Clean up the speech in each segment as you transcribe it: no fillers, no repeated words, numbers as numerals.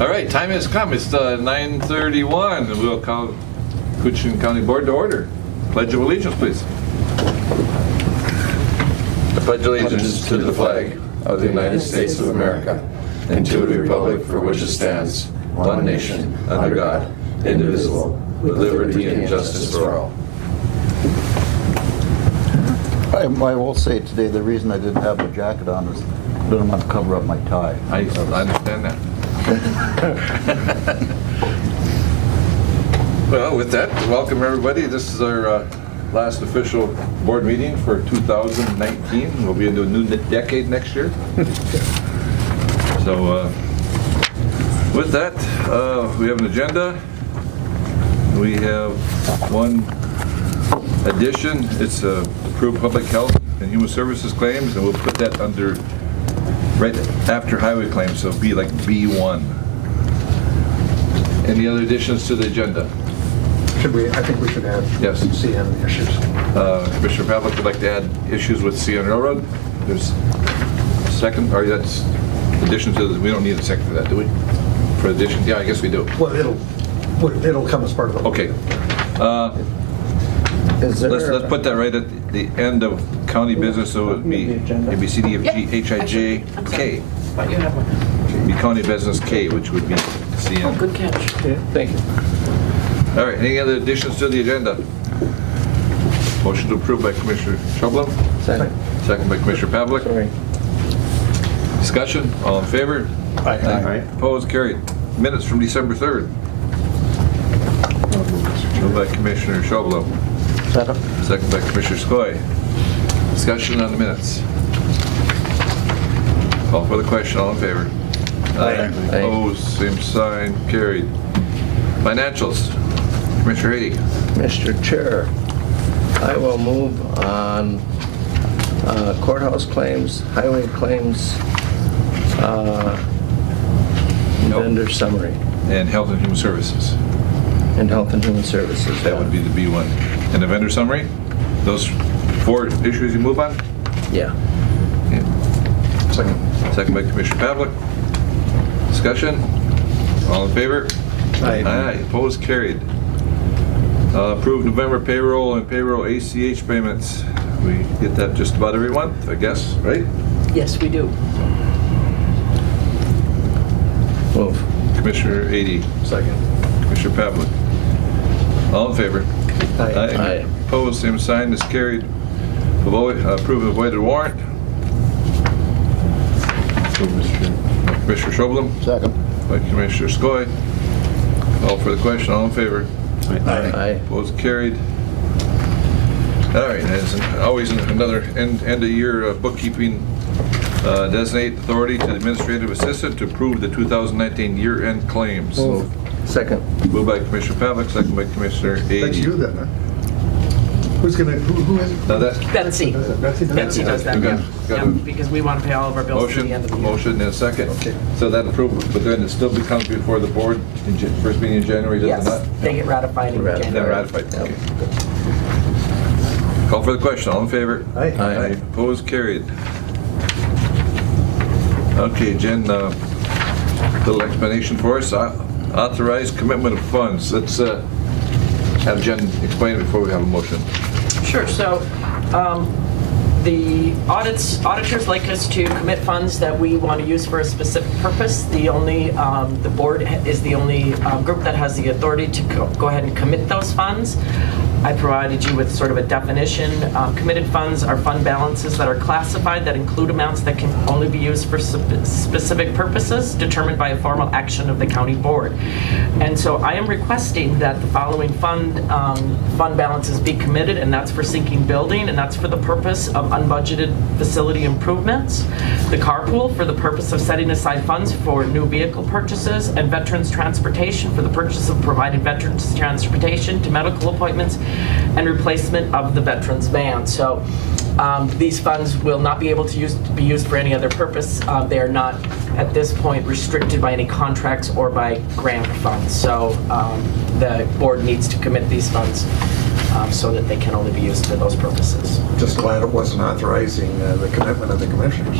All right, time has come. It's 9:31, and we'll call Koochiching County Board to order. Pledge of allegiance, please. I pledge allegiance to the flag of the United States of America and to the republic for which it stands, one nation, under God, indivisible, with liberty and justice for all. I will say today the reason I didn't have my jacket on is I didn't want to cover up my tie. I understand that. Well, with that, welcome everybody. This is our last official board meeting for 2019. We'll be into a new decade next year. So with that, we have an agenda. We have one addition. It's approved public health and human services claims, and we'll put that under right after highway claims, so it'll be like B1. Any other additions to the agenda? I think we should add Yes. CN issues. Commissioner Pavlik would like to add issues with CN Railroad. There's a second, or that's addition to the, we don't need a second for that, do we? For addition, yeah, I guess we do. Well, it'll come as part of the. Okay. Let's put that right at the end of county business, so it would be A, B, C, D, F, G, H, I, J, K. But you have one. It'd be county business K, which would be CN. Oh, good catch. Thank you. All right, any other additions to the agenda? Motion to approve by Commissioner Schublem, Second. second by Commissioner Pavlik. Sorry. Discussion, all in favor? Aye. Opposed, carried. Minutes from December 3rd. Moved by Commissioner Schublem, Second. second by Commissioner Skoye. Discussion on the minutes. Call for the question, all in favor? Aye. Opposed, same sign, carried. Financials, Commissioner Hady. Mr. Chair, I will move on courthouse claims, highway claims, vendor summary, And Health and Human Services. and health and human services. That would be the B1. And the vendor summary? Those four issues you move on? Yeah. Second. Second by Commissioner Pavlik. Discussion? All in favor? Aye. Opposed? Carried. Approved November payroll and payroll ACH payments. We get that just about every month, I guess, right? Yes, we do. Move. Commissioner 80. Second. Commissioner Pavlik. All in favor? Aye. Opposed? Same sign. Is carried. Approve avoided warrant. Commissioner Schublem. Second. By Commissioner Skoye. Call for the question, all in favor? Aye. Opposed, carried. All right, as always, another end of year bookkeeping designate authority to the administrative assistant to approve the 2019 year-end claims. Move. Second. Moved by Commissioner Pavlik, second by Commissioner Ady. That's you then, huh? Who's gonna, who is? Now that Betsy. Betsy does that, Okay. yeah. Got Yeah, a because we want to pay all of our bills through the end of the year. motion and a second. Okay. So that approval, but then it still becomes before the board in first meeting in January, does it Yes, not? they get ratified in Ratified. Then January. ratified, okay. Call for the question, all in favor? Aye. Aye. Opposed, carried. Okay, Jen, little explanation for us. Authorized commitment of funds. Let's have Jen explain it before we have a motion. Sure, so the auditors like us to commit funds that we want to use for a specific purpose. The board is the only group that has the authority to go ahead and commit those funds. I provided you with sort of a definition. Committed funds are fund balances that are classified that include amounts that can only be used for specific purposes determined by a formal action of the county board. And so I am requesting that the following fund balances be committed, and that's for sinking building, and that's for the purpose of unbudgeted facility improvements, the carpool for the purpose of setting aside funds for new vehicle purchases, and veterans transportation for the purchase of provided veterans transportation to medical appointments and replacement of the veterans van. So these funds will not be able to be used for any other purpose. They are not at this point restricted by any contracts or by grant funds. So the board needs to commit these funds so that they can only be used for those purposes. Just glad it wasn't authorizing the commitment of the commissioners.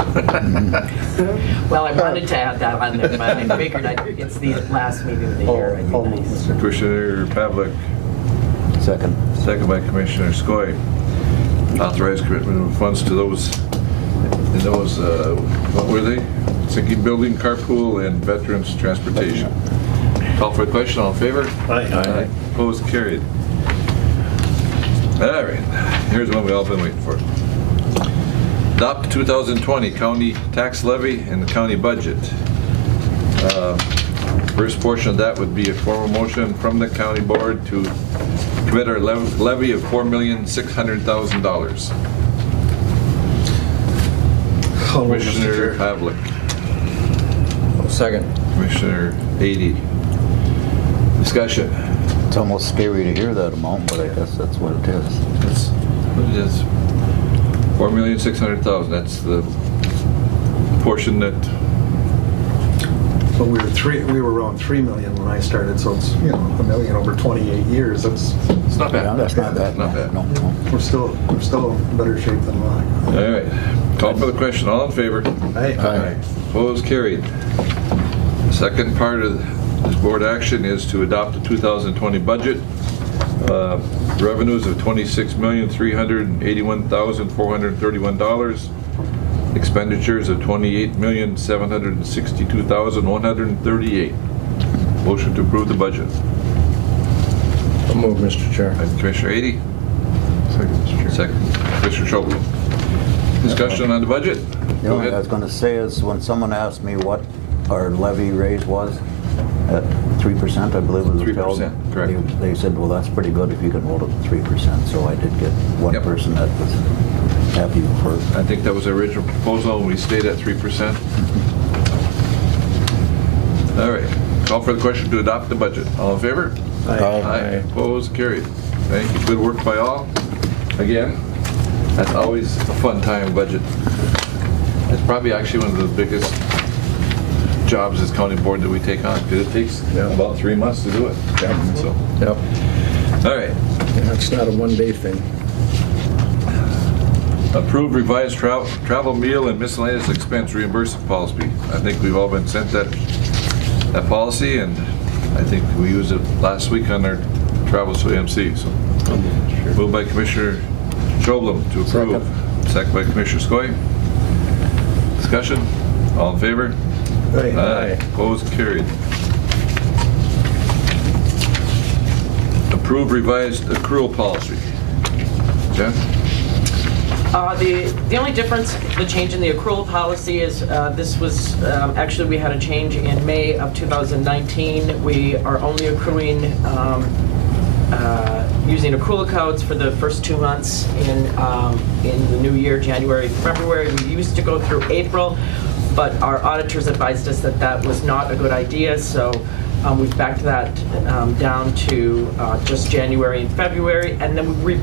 Well, I wanted to add that on there, but I figured it's the last meeting of the year. I'd be I'll move, nice. Mr. Commissioner Pavlik, Second. second by Commissioner Skoye. Authorize commitment of funds to those, what were they? Sinking building, carpool, and veterans transportation. Call for the question, all in favor? Aye. Opposed, carried. All right, here's one we all been waiting for. Adopt 2020 county tax levy and the county budget. First portion of that would be a formal motion from the county board to commit our levy of $4,600,000. I'll move, Mr. Commissioner Chair. Pavlik, Second. Commissioner Ady. Discussion. It's almost scary to hear that amount, but I guess that's what it is. That's what it is. $4,600,000. That's the portion that. But we were around 3 million when I started, so it's, $1 million over 28 years. It's not bad. Yeah, that's not bad. Not bad. No. We're still in better shape than mine. All right. Call for the question. All in favor? Aye. Opposed? Carried. Second part of this board action is to adopt the 2020 budget. Revenues of $26,381,431. Expenditures of $28,762,138. Motion to approve the budget. I'll move, Mr. Chair. By Commissioner Ady. Second, Mr. Chair. Second, Commissioner Schultz. Discussion on the budget? The Go only thing I was ahead. going to say is when someone asked me what our levy raise was, at 3%, I believe it was 3%, correct. They said, well, that's pretty good if you can hold it at 3%. So I did get one Yep. person that was happy for I think that was the original proposal, and we stayed at 3%. All right. Call for the question to adopt the budget. All in favor? Aye. Opposed? Carried. Thank you. Good work by all. Again, that's always a fun time, budget. It's probably actually one of the biggest jobs as county board that we take on, because it takes about 3 months to do it. So, Yep. all right. Yeah, it's not a one-day thing. Approve revised travel, meal, and miscellaneous expense reimbursement policy. I think we've all been sent that policy, and I think we used it last week on our travels to AMC. So, moved by Commissioner Schoblam to approve. Second by Commissioner Skoye. Discussion. All in favor? Aye. Opposed? Carried. Approve revised accrual policy. Jen? The only difference, the change in the accrual policy is this was, actually we had a change in May of 2019. We are only accruing using accrual codes for the first 2 months in the new year, January, February. We used to go through April, but our auditors advised us that that was not a good idea, so we've backed that down to just January and February, and then we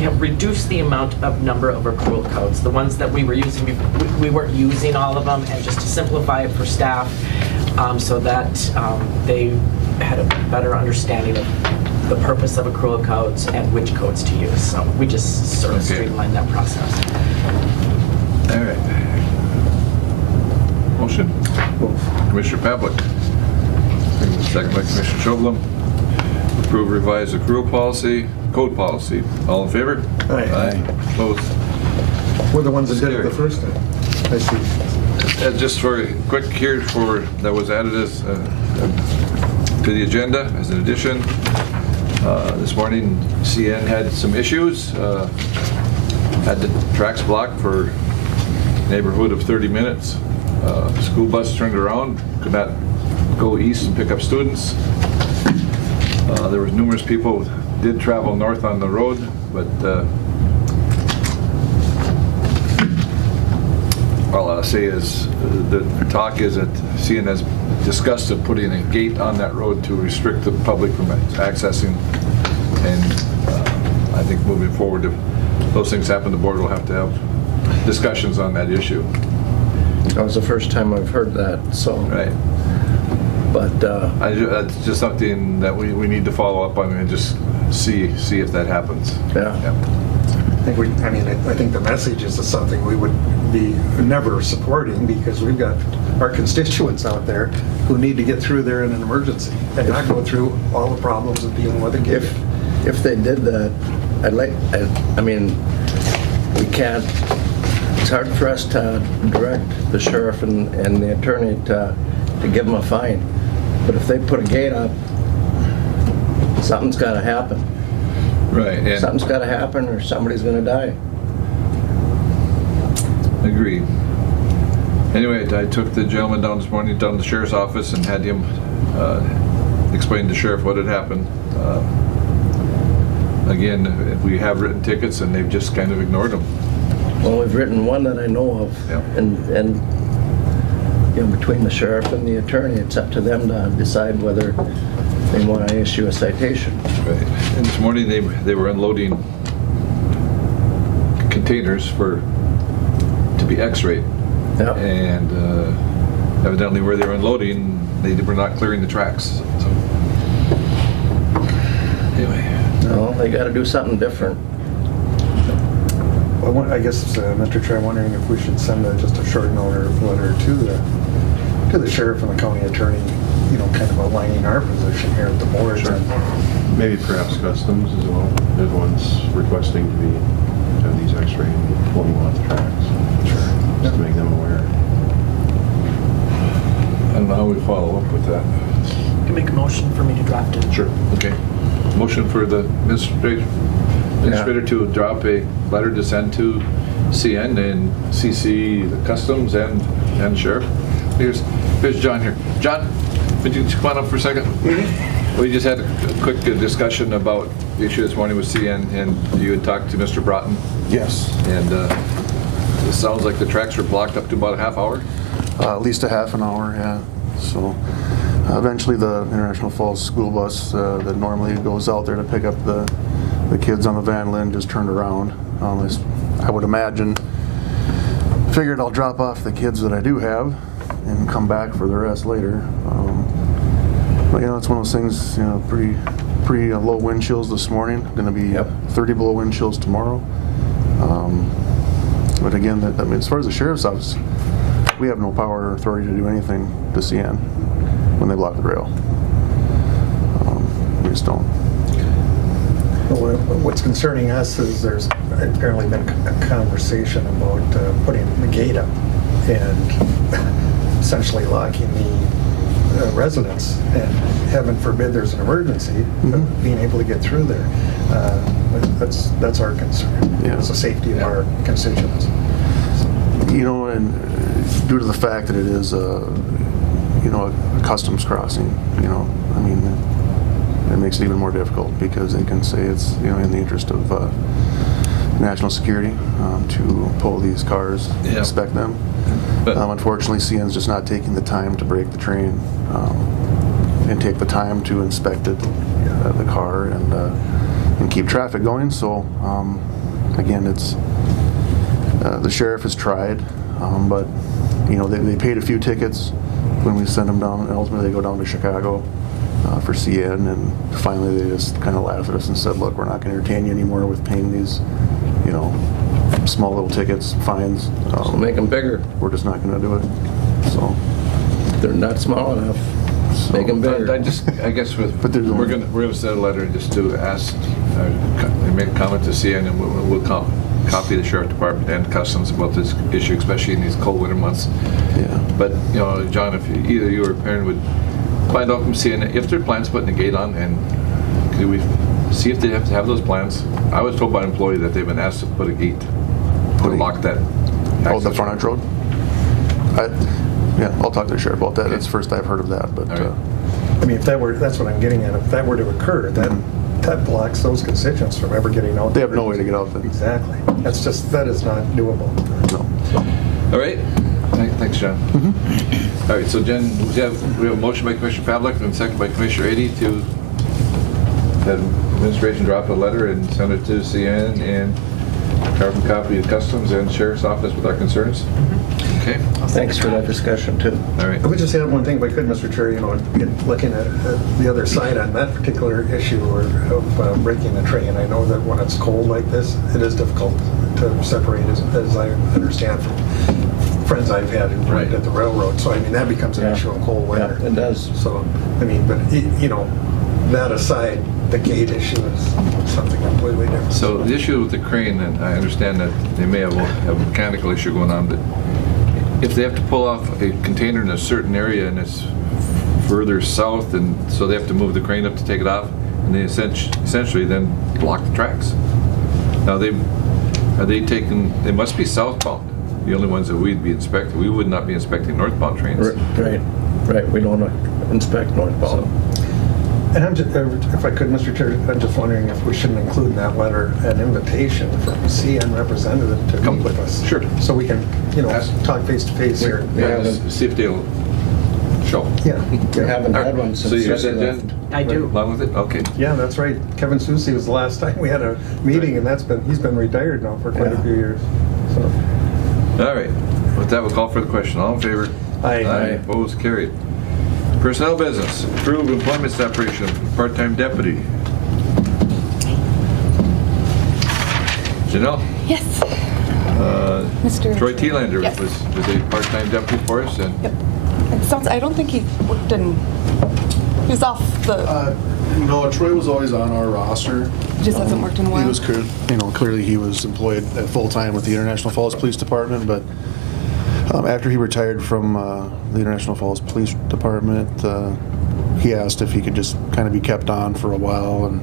have reduced the number of accrual codes. The ones that we were using, we weren't using all of them, and just to simplify it for staff, so that they had a better understanding of the purpose of accrual codes and which codes to use. So we just sort of streamlined that process. All right. Motion. Commissioner Pavlik. Second by Commissioner Schoblam. Approve revised accrual policy, code policy. All in favor? Aye. Opposed? We're the ones that did it the first time. I see. Just for a quick here that was added as to the agenda as an addition. This morning, CN had some issues. Had the tracks blocked for a neighborhood of 30 minutes. School bus turned around, could not go east and pick up students. There was numerous people who did travel north on the road, but all I'll say is the talk is that CN has discussed of putting a gate on that road to restrict the public from accessing, and I think moving forward, if those things happen, the board will have to have discussions on that issue. That was the first time I've heard that, so. Right. But That's just something that we need to follow up on and just see if that happens. Yeah. I think the message is something we would be never supporting because we've got our constituents out there who need to get through there in an emergency and not go through all the problems of dealing with a gate. If they did that, we can't, it's hard for us to direct the sheriff and the attorney to give them a fine. But if they put a gate up, something's gotta happen. Right. And Something's gotta happen or somebody's gonna die. agree. Anyway, I took the gentleman down this morning, down to the sheriff's office and had him explain to the sheriff what had happened. Again, we have written tickets and they've just kind of ignored them. Well, we've written one that I know of. Yeah. And between the sheriff and the attorney, it's up to them to decide whether they want to issue a citation. Right. And this morning they were unloading containers to be x-rayed. Yeah. And evidently where they were unloading, they were not clearing the tracks. So, anyway. No, they got to do something different. Well, I guess, Mr. Chair, I'm wondering if we should send just a short note or letter to the sheriff and the county attorney, kind of outlining our position here at the board. Sure. Maybe perhaps customs as well. They're the ones requesting to have these x-ray and pulling them off the tracks. Sure. Just to make them aware. I don't know how we follow up with that. You can make a motion for me to draft it. Sure. Okay. Motion for the administrator to drop a letter to send to CN and CC the customs and sheriff. Here's John here. John, would you come on up for a second? We just had a quick discussion about the issue this morning with CN, and you had talked to Mr. Broughton, Yes, and it sounds like the tracks were blocked up to about a half hour. at least a half an hour, yeah. So eventually the International Falls school bus that normally goes out there to pick up the kids on the Van Linn just turned around. I would imagine, figured I'll drop off the kids that I do have and come back for the rest later. But it's one of those things, pretty low wind chills this morning. Going to be 30 below wind chills tomorrow. But again, as far as the sheriff's office, we have no power or authority to do anything to CN when they block the rail. We just don't. Well, what's concerning us is there's apparently been a conversation about putting the gate up and essentially locking the residents, and heaven forbid there's an emergency, being able to get through there. That's our concern. Yeah. It's the safety of our constituents. And due to the fact that it is a customs crossing, it makes it even more difficult because they can say it's in the interest of national security to pull these cars, inspect them. But Unfortunately, CN's just not taking the time to break the train and take the time to inspect it, the car, and keep traffic going. So again, it's the sheriff has tried, but they paid a few tickets when we sent them down, and ultimately they go down to Chicago for CN, and finally they just kind of laughed at us and said, look, we're not going to entertain you anymore with paying these small little tickets, fines. So make them bigger. We're just not going to do it. So They're not small enough. Make them bigger. I guess But there's we're gonna send a letter just to ask, make a comment to CN, and we'll copy the sheriff department and customs about this issue, especially in these cold winter months. yeah. But John, if either you or Perrin would find out from CN if their plans putting the gate on, and could we see if they have to have those plans? I was told by an employee that they've been asked to put a gate to lock that. Oh, the frontage road? I'll talk to the sheriff about that. It's the first I've heard of that, but All right. If that's what I'm getting at. If that were to occur, that blocks those constituents from ever getting out. they have no way to get out there. Exactly. That is not doable. No. All right. Thanks, John. All right. So, Jen, we have a motion by Commissioner Pavlik and a second by Commissioner Ady to have administration drop a letter and send it to CN and Carbon copy of Customs and Sheriff's Office with our concerns? Okay, Thanks for that discussion, too. all right. I would just add one thing if I could, Mr. Chair, looking at the other side on that particular issue of breaking the train. I know that when it's cold like this, it is difficult to separate, as I understand from friends I've had who worked at the railroad. So, I mean, that becomes an issue in cold weather. Yeah, it does. So, I mean, but, that aside, the gate issue is something completely different. So the issue with the crane, and I understand that they may have a mechanical issue going on, but if they have to pull off a container in a certain area and it's further south, and so they have to move the crane up to take it off, and they essentially then block the tracks. Now they must be southbound, the only ones that we'd be inspecting. We would not be inspecting northbound trains. Right, we don't inspect northbound. And I'm just, if I could, Mr. Chair, I'm just wondering if we shouldn't include in that letter an invitation from a CN representative to Come. meet with us. Sure. So we can, Ask. talk face to face here. Yeah, see if they'll show. Yeah. We haven't had one So since you got Jesse that, left. Jen? I do. Along with it? Okay. Yeah, that's right. Kevin Susi was the last time we had a meeting, and he's been retired now for quite a Yeah. few years. So, All right. With that, we'll call for the question. All in favor? Aye. Opposed? Carried. Personnel business. Approve employment separation of part-time deputy. Janelle? Yes. Mr. Troy Thielander Yes. was a part-time deputy for us, and Yep. It sounds, I don't think he worked in, he was off the, No, Troy was always on our roster. he just hasn't worked in a while. He was, clearly he was employed at full-time with the International Falls Police Department, but after he retired from the International Falls Police Department, he asked if he could just kind of be kept on for a while, and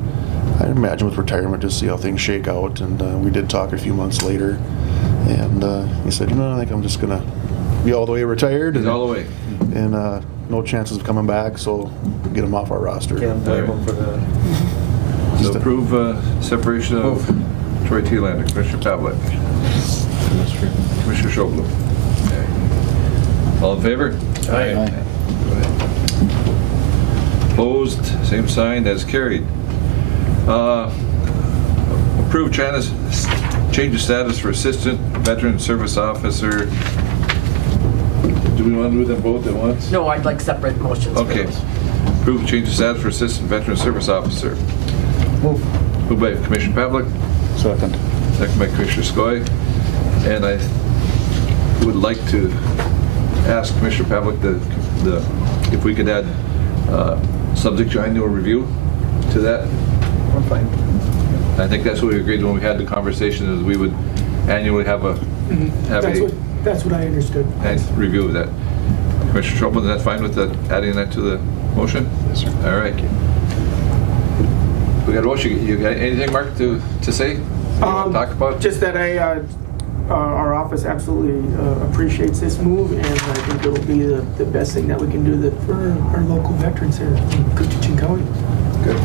I imagine with retirement, just see how things shake out, and we did talk a few months later, and he said, I think I'm just going to be all the way retired. he's And, all the way. and no chances of coming back, so we'll get him off our roster. can't blame him for that. So approve separation of Troy Thielander. Commissioner Pavlik. Commissioner Schobel. All in favor? Aye. Go ahead. Opposed, same sign, as carried. Approve China's change of status for Assistant Veteran Service Officer. Do we want to do them both at once? No, I'd like separate motions for Okay. those. Approve change of status for Assistant Veteran Service Officer. Move. Moved by Commissioner Pavlik, Second. second by Commissioner Skoye. And I would like to ask Commissioner Pavlik if we could add subject to annual review to that. I'm fine. I think that's what we agreed when we had the conversation, is we would annually have a That's what I understood. review of that. Commissioner Schobel, is that fine with that, adding that to the motion? Yes, sir. All right. We got a motion. You got anything, Mark, to say? You want to talk about? Just that our office absolutely appreciates this move, and I think it'll be the best thing that we can do for our local veterans here in Koochiching County. Good.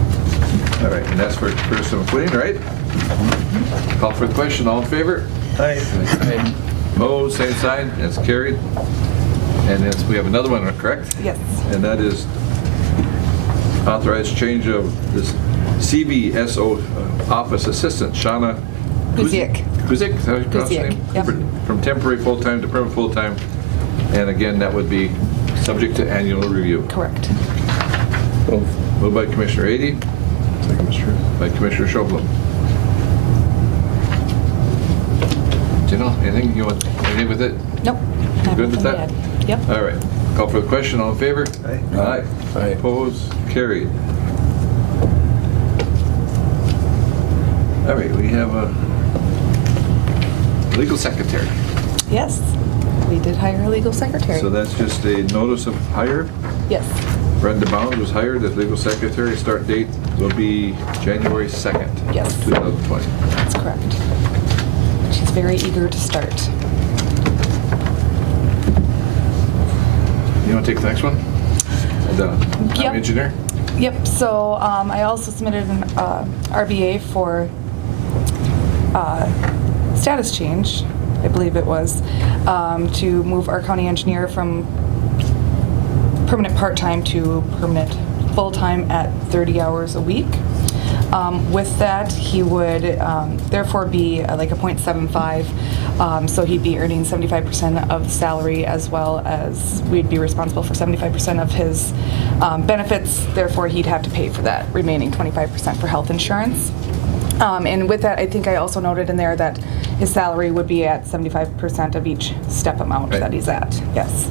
All right, and that's for Kirsten McQueen, right? Call for the question. All in favor? Aye. Opposed, same sign. That's carried. And we have another one, correct? Yes. And that is authorized change of this CVSO office assistant, Shauna Kuziak. Kuziak, is that how you pronounce her Kuziak, name? yep. From temporary full-time to permanent full-time. And again, that would be subject to annual review. Correct. Moved by Commissioner Ady, Second, Mr. Chair. by Commissioner Schobel. Janelle, anything with it? Nope. You good with that? Yep. All right. Call for the question. All in favor? Aye. Aye. Aye. Opposed? Carried. All right, we have a legal secretary. Yes. We did hire a legal secretary. So that's just a notice of hire. Yes. Brenda Bound was hired as legal secretary. Start date will be January 2nd, Yes. 2020. That's correct. She's very eager to start. You want to take the next one? The Yep. town engineer? Yep, so I also submitted an RBA for status change, I believe it was, to move our county engineer from permanent part-time to permanent full-time at 30 hours a week. With that, he would therefore be like a .75, so he'd be earning 75% of the salary, as well as we'd be responsible for 75% of his benefits. Therefore, he'd have to pay for that remaining 25% for health insurance. And with that, I think I also noted in there that his salary would be at 75% of each step amount Right. that he's at. Yes.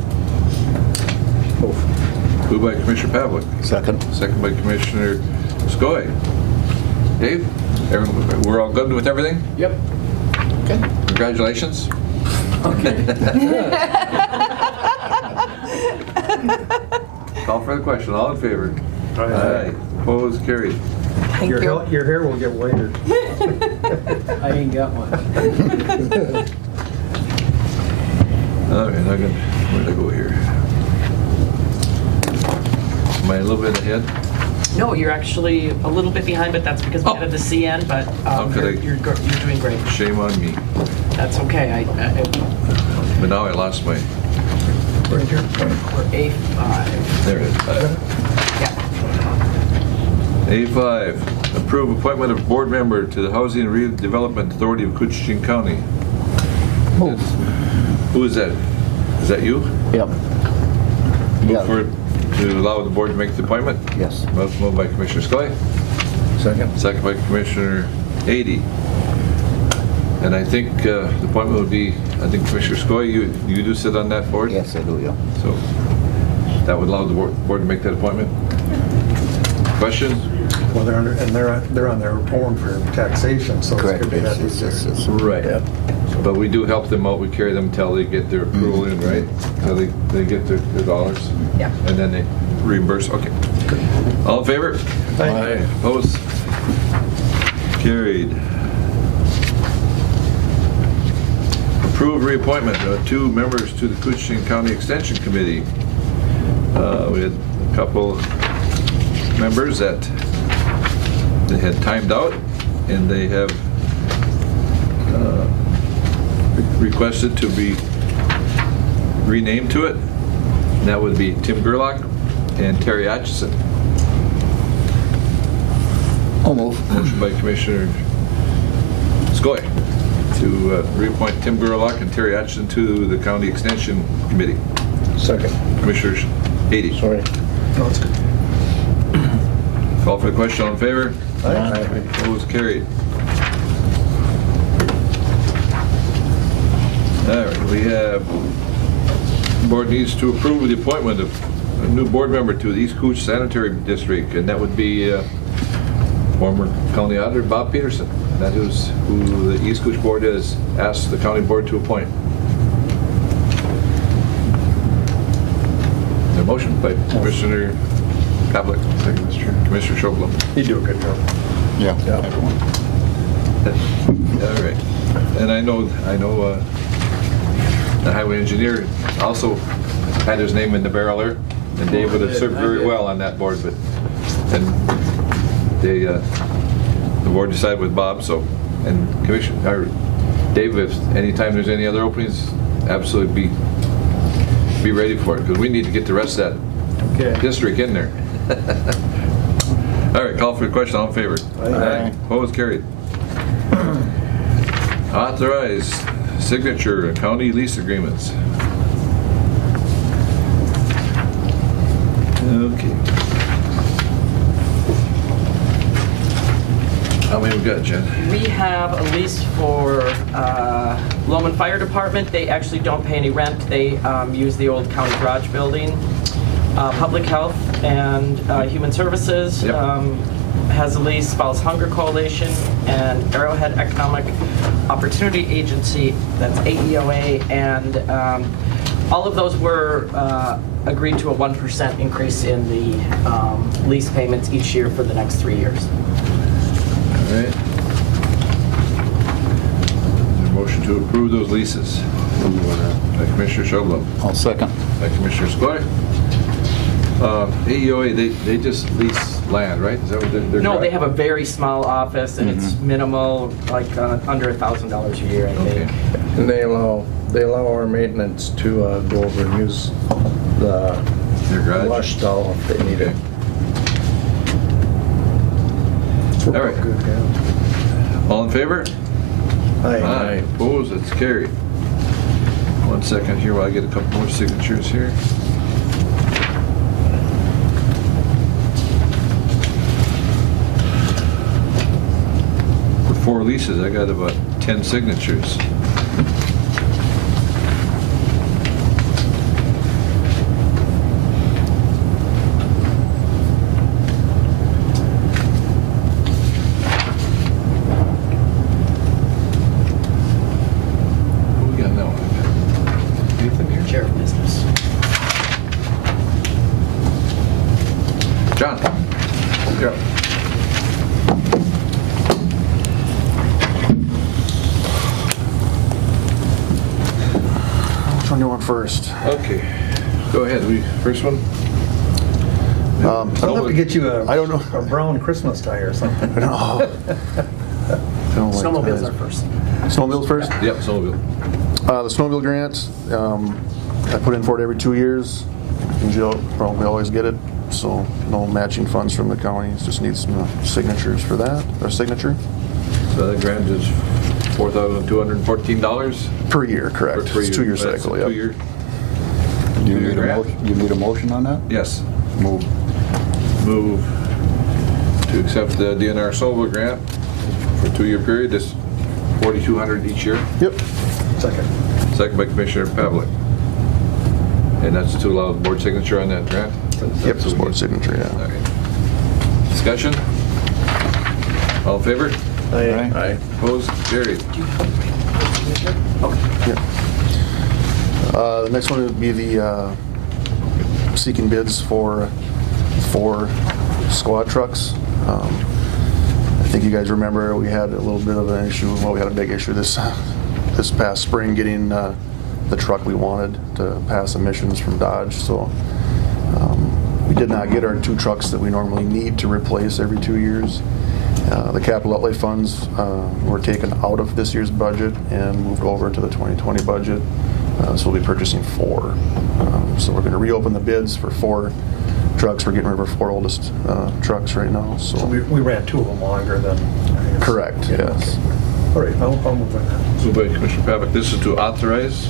Moved by Commissioner Pavlik. Second. Second by Commissioner Skoye. Dave, we're all good with everything? Yep. Okay. Congratulations. Okay. Call for the question. All in favor? Aye. Opposed? Carried. Thank you. Your hair will get whiter. I ain't got one. Okay, now again, where'd I go here? Am I a little bit ahead? No, you're actually a little bit behind, but that's because we Oh. added the CN, but Okay. you're doing great. Shame on me. That's okay. But now I lost my, Right here. A5. there it is. Yeah. A5, approve appointment of board member to the Housing and Redevelopment Authority of Koochiching County. Who is that? Is that you? Yep. Move for, to allow the board to make the appointment? Yes. Moved by Commissioner Skoye, Second. second by Commissioner Ady. And I think the appointment would be, I think Commissioner Skoye, you do sit on that board? Yes, I do, yeah. So that would allow the board to make that appointment? Questions? Well, they're on their own for taxation, so it's Correct. good to have It's- these. it's- it's- Right. Yep. But we do help them out, we carry them until they get their approval in, right? Until they get their dollars? Yeah. And then they reimburse, okay. All in favor? Aye. Opposed? Carried. Approve reappointment of 2 members to the Koochiching County Extension Committee. We had a couple members that they had timed out, and they have requested to be renamed to it. And that would be Tim Gerlach and Terry Atchison. I'll move. Motion by Commissioner Skoye to reappoint Tim Gerlach and Terry Atchison to the County Extension Committee. Second. Commissioner Ady. Sorry. No, it's good. Call for the question. All in favor? Aye. Opposed? Carried. All right, we have, board needs to approve the appointment of a new board member to the East Cooch Sanitary District, and that would be former County Auditor Bob Peterson. That is who the East Cooch Board has asked the county board to appoint. A motion by Commissioner Pavlik. Second, Mr. Chair. Commissioner Shovlin. You do a good job. Yeah. Yeah. All right. And I know the highway engineer also had his name in the barreler, and Dave would have served very well on that board, but, and they, the board decided with Bob, so, and Commissioner, Dave, if anytime there's any other openings, absolutely be ready for it, because we need to get the rest of that district in there. All right, call for the question. All in favor? Aye. Opposed? Carried. Authorize signature of county lease agreements. Okay. How many we got, Jen? We have a lease for Lowman Fire Department. They actually don't pay any rent. They use the old county garage building. Public Health and Human Services Yep. has a lease, Falls Hunger Coalition, and Arrowhead Economic Opportunity Agency, that's AEOA, and all of those were agreed to a 1% increase in the lease payments each year for the next 3 years. All right. Is there a motion to approve those leases? By Commissioner Shovlin. I'll second. By Commissioner Skoye. AEOA, they just lease land, right? Is that what they're? No, they have a very small office, and it's minimal, like under $1,000 a year, I think. Okay. And they allow our maintenance to go over and use the Your garage? wash stall if they need it. All right. Good, yeah. All in favor? Aye. Opposed? It's carried. 1 second here while I get a couple more signatures here. For 4 leases, I got about 10 signatures. Who we got now? Nathan here? Chair of business. John? Yeah. Which one do you want first? Okay, go ahead. First one? I'd love to get you I don't know. a brown Christmas tie or something. I don't know. I don't like Snowmobiles ties. are first. Snowmobiles first? Yep, snowmobile. The snowmobile grant, I put in for it every 2 years. Usually, probably always get it, so no matching funds from the county. Just needs some signatures for that, or signature. So that grant is $4,214 Per year, correct. per year. It's 2 year That's a cycle, yeah. 2-year. You Two-year need a grant? motion, you need a motion on that? Yes. Move. Move to accept the DNR snowmobile grant for a 2-year period. That's $4,200 each year. Yep. Second. Second by Commissioner Pavlik. And that's to allow the board signature on that grant? Yep, just board signature, yeah. Okay. Discussion? All in favor? Aye. Aye. Opposed? Carried. The next one would be the seeking bids for 4 squad trucks. I think you guys remember we had a little bit of an issue, well, we had a big issue this past spring getting the truck we wanted to pass emissions from Dodge, so we did not get our 2 trucks that we normally need to replace every 2 years. The capital outlay funds were taken out of this year's budget and moved over to the 2020 budget. So we'll be purchasing 4. So we're going to reopen the bids for 4 trucks. We're getting rid of our 4 oldest trucks right now. So So we ran 2 of them longer than. I guess. correct, Yeah, yes. okay. All right, I'll move on that. Moved by Commissioner Pavlik. This is to authorize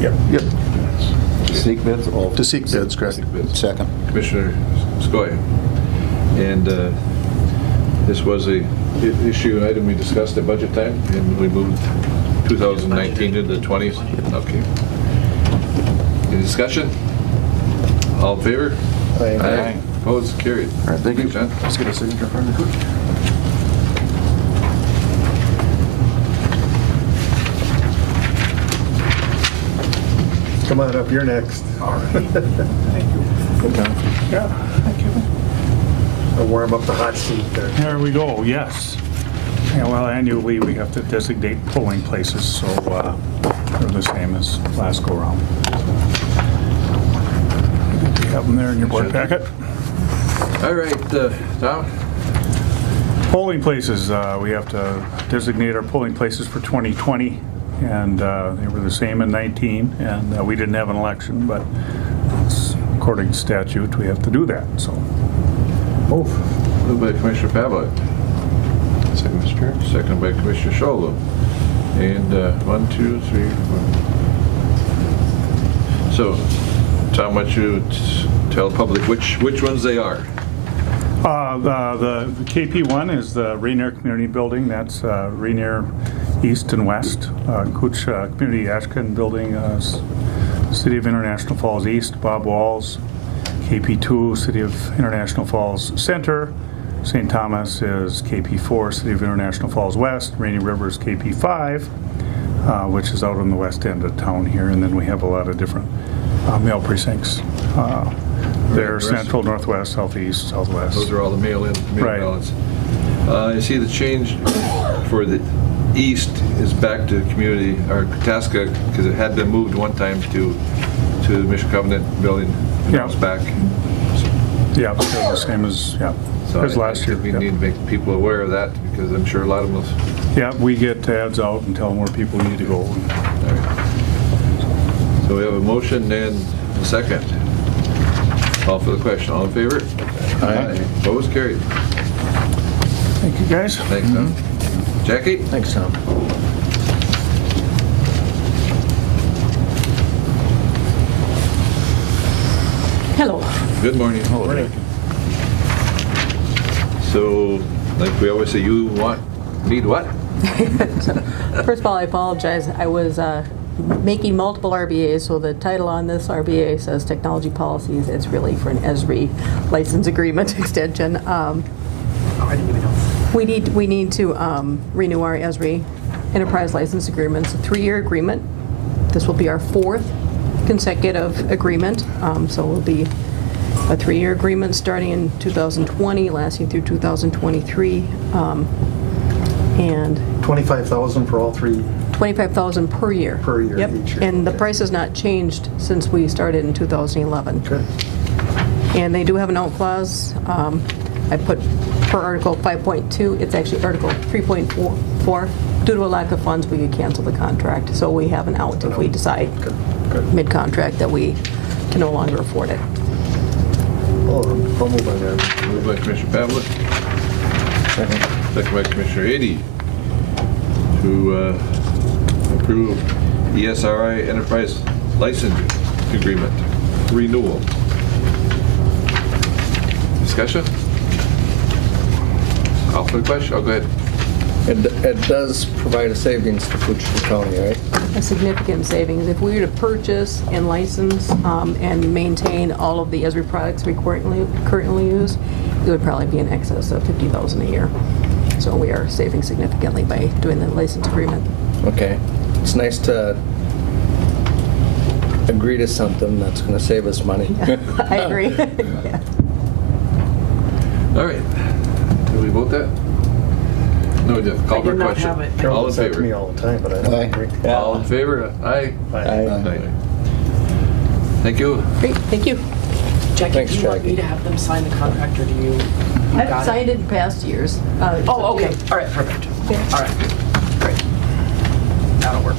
Yep. Yep. Seek bids? Oh, To seek bids, correct. bids. second. Commissioner Skoye. And this was a issue item we discussed at budget time, and we moved 2019 to the 20s. Okay. Any discussion? All in favor? Aye. Opposed? Carried. All right, thank you. John. Let's get a signature from the coach. Come on up, you're next. I'll warm up the hot seat there. There we go, yes. Yeah, well, annually, we have to designate polling places, so they're the same as last go-around. You have them there in your board packet. All right, Tom? Polling places, we have to designate our polling places for 2020, and they were the same in 19, and we didn't have an election, but according to statute, we have to do that, so. Move. Moved by Commissioner Pavlik. Second, Mr. Chair. Second by Commissioner Scholem. And 1, 2, 3, 4. So, Tom, why don't you tell the public which ones they are? The KP1 is the Rainier Community Building. That's Rainier East and West. Cooch Community Ashcan Building, City of International Falls East, Bob Walls. KP2, City of International Falls Center. St. Thomas is KP4, City of International Falls West. Rainy River is KP5, which is out on the west end of town here. And then we have a lot of different mail precincts. They're central, northwest, southeast, southwest. Those are all the mail-in Right. ballots. I see the change for the east is back to community, or Kataska, because it had been moved one time to the Mission Covenant building. And now Yeah. it's back. Yeah, they're the same as, So as I last year. think we yeah. need to make people aware of that, because I'm sure a lot of them will. Yeah, we get ads out and tell more people need to go. All right. So we have a motion and a second. Call for the question. All in favor? Aye. Opposed? Carried. Thank guys. Thanks, Tom. Jackie? Thanks, Tom. Hello. Good morning. Morning. So, like we always say, you need what? First of all, I apologize. I was making multiple RBAs, so the title on this RBA says Technology Policies. It's really for an ESRI license agreement extension. We need to renew our ESRI enterprise license agreement. It's a 3-year agreement. This will be our 4th consecutive agreement. So it will be a 3-year agreement starting in 2020, lasting through 2023. And 25,000 for all 3. 25,000 per year. Per year, Yep. each year, And the okay. price has not changed since we started in 2011. Good. And they do have an out clause. I put per Article 5.2, it's actually Article 3.4. Due to a lack of funds, we could cancel the contract. So we have an out if we decide mid-contract that we can no longer afford it. I'll move on that. Moved by Commissioner Pavlik, second by Commissioner Ady, to approve ESRI Enterprise License Agreement renewal. Discussion? Call for the question? Oh, go ahead. It does provide a savings to Koochiching County, right? A significant savings. If we were to purchase and license and maintain all of the ESRI products we currently use, it would probably be in excess of $50,000 a year. So we are saving significantly by doing the license agreement. Okay. It's nice to agree to something that's going to save us money. I agree. Yeah. All right. Did we vote that? No, we didn't. Call I for did a not question. have it. Carol All in does that to me favor? all the time, but I don't agree. All in favor? Aye. Aye. Thank you. Great, thank you. Jackie, Thanks, do you want Jackie. me to have them sign the contract, or do you? I've got it? signed it in past years. Oh, okay. All right, perfect. Okay. All right, great. That'll work.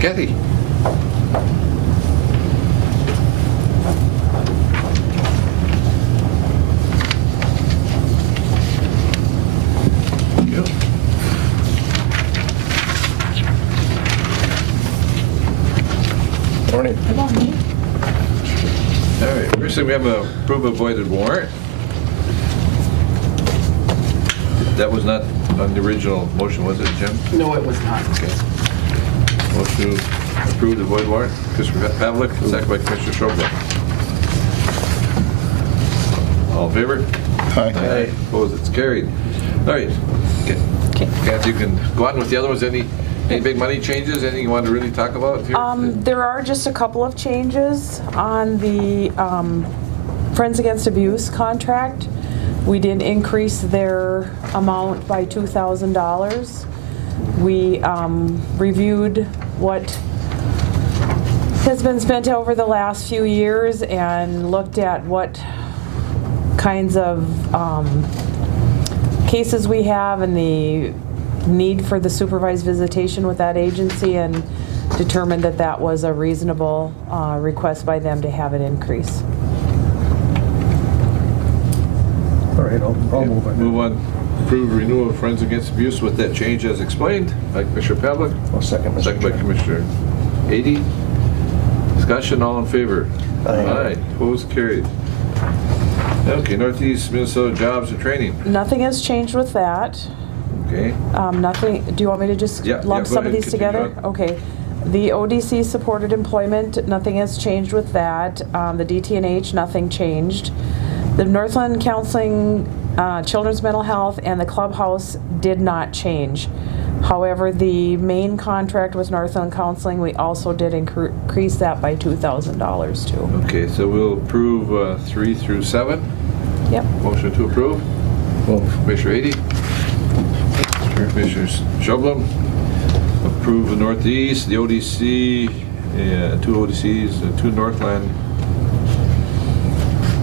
Kathy? Thank you. Morning. All right, first thing, we have a approve of voided warrant. That was not on the original motion, was it, Jim? No, it was not. Okay. Motion to approve the void warrant, Commissioner Pavlik, second by Commissioner Schobel. All in favor? Aye. Opposed, it's carried. All right. Okay. Kathy, you can go on with the other ones. Any big money changes? Anything you want to really talk about here? There are just a couple of changes on the Friends Against Abuse contract. We did increase their amount by $2,000. We reviewed what has been spent over the last few years and looked at what kinds of cases we have and the need for the supervised visitation with that agency, and determined that that was a reasonable request by them to have it increase. All right, I'll move on. Move on. Approve renewal of Friends Against Abuse with that change as explained by Commissioner Pavlik. Well, second, Mr. Second by Commissioner Ady. Discussion, all in favor? Aye. Opposed, carried. Okay, Northeast Minnesota Jobs and Training. Nothing has changed with that. Okay. Nothing, do you want me to just Yeah, lump go some of ahead, these continue together? on. Okay. The ODC supported employment, nothing has changed with that. The DTNH, nothing changed. The Northland Counseling, Children's Mental Health, and the Clubhouse did not change. However, the main contract with Northland Counseling, we also did increase that by $2,000 too. Okay, so we'll approve 3 through 7. Yep. Motion to approve. Move. Commissioner Ady. Commissioner Schobel. Approve the Northeast, the ODC, 2 ODCs, 2 Northland.